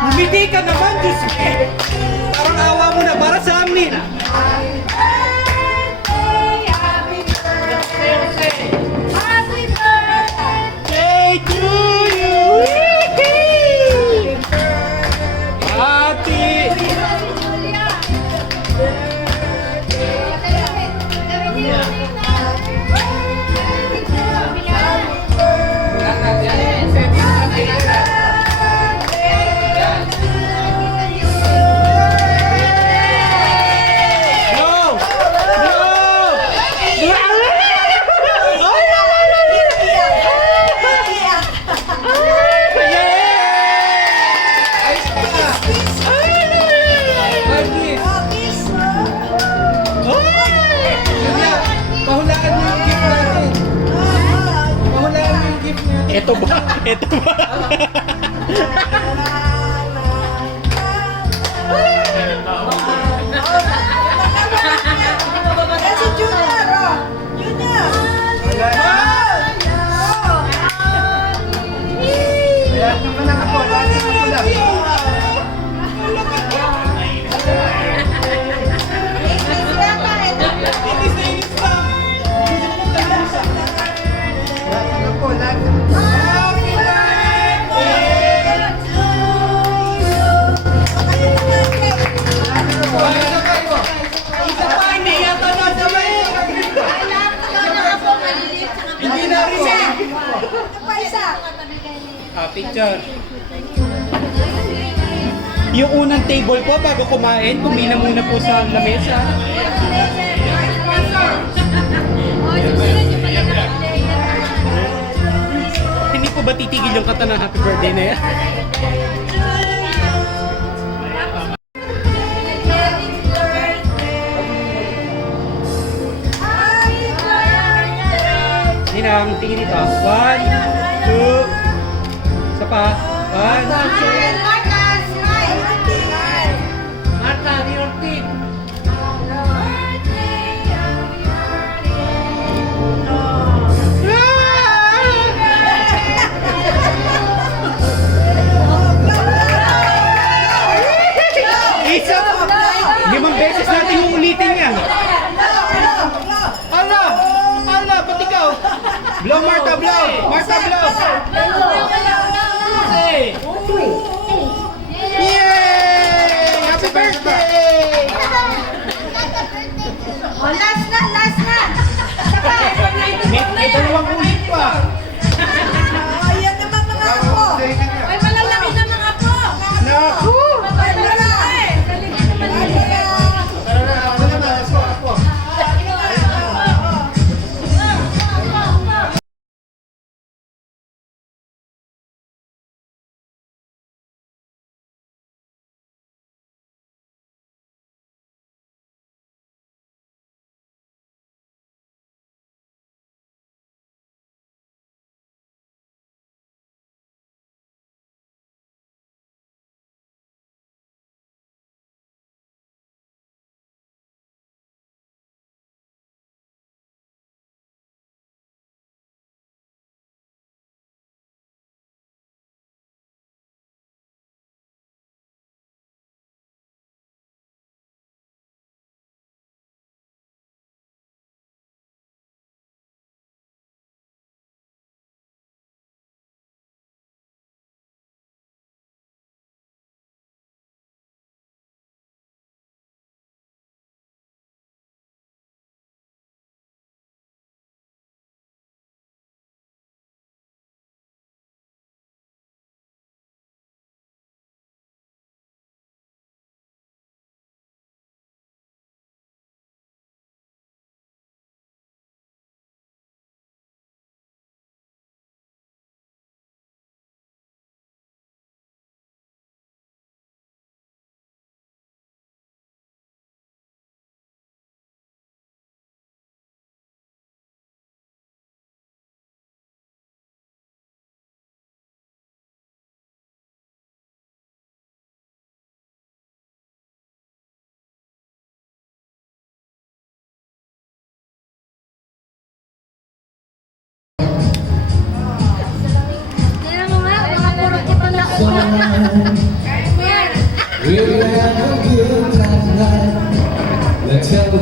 Humiti ka naman, Diyos ko. Parang awa mo na para sa amin. Day to you. Happy. No! Pahulaan mo yung gift natin. Pahulaan mo yung gift natin. Ito ba? Ito ba? Si Junior, oh. Junior. Hindi na rin. Picture. Yung unang table po bago kumain, pumila muna po sa lamesa. Hindi po ba titigil yung kanta ng happy birthday na yan? Ninang, tingin dito. 1, 2, isa pa. 1, 2, Marta, your team. Isa po. 5 beses natin uulitin yan. Ala! Ala, ba't ikaw? Blow, Marta, blow! Marta, blow! Hey!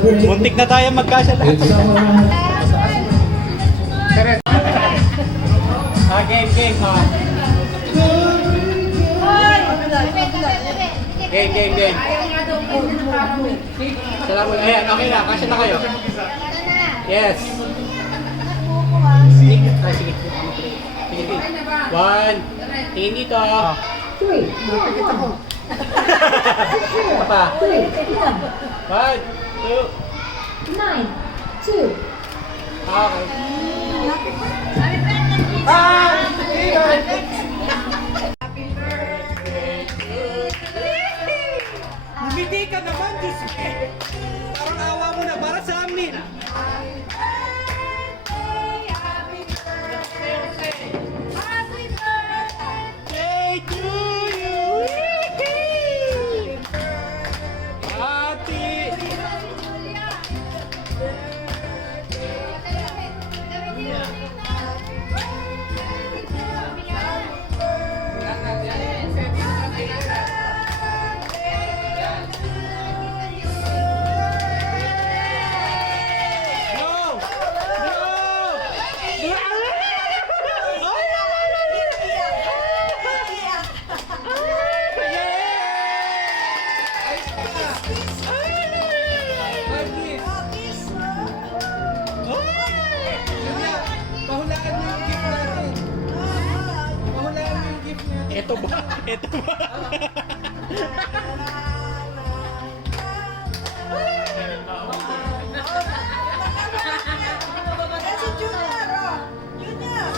Muntik na tayo magkasya lahat. Game. Game. Salamat. Ayan, okay na. Kasya na kayo. Yes. Sige. One. Tingin dito. Isa pa. One, two. 9, 2. Okay. Lumiti ka naman, Diyos ko. Parang awa mo na para sa amin. Day to you. Ate. No! Pahulaan mo yung gift natin. Pahulaan mo yung gift natin. Ito ba? Si Junior, oh. Junior.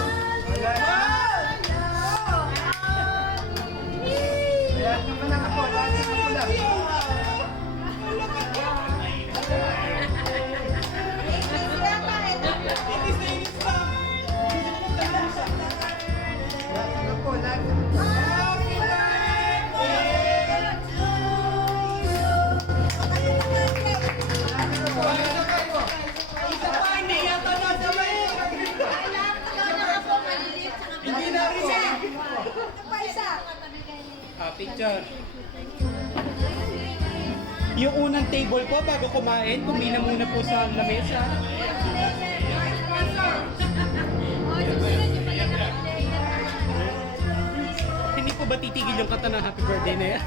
Hindi na rin. Picture. Yung unang table po bago kumain, kumina muna po sa lamesa. Hindi po ba titigil yung kanta ng happy birthday na yan?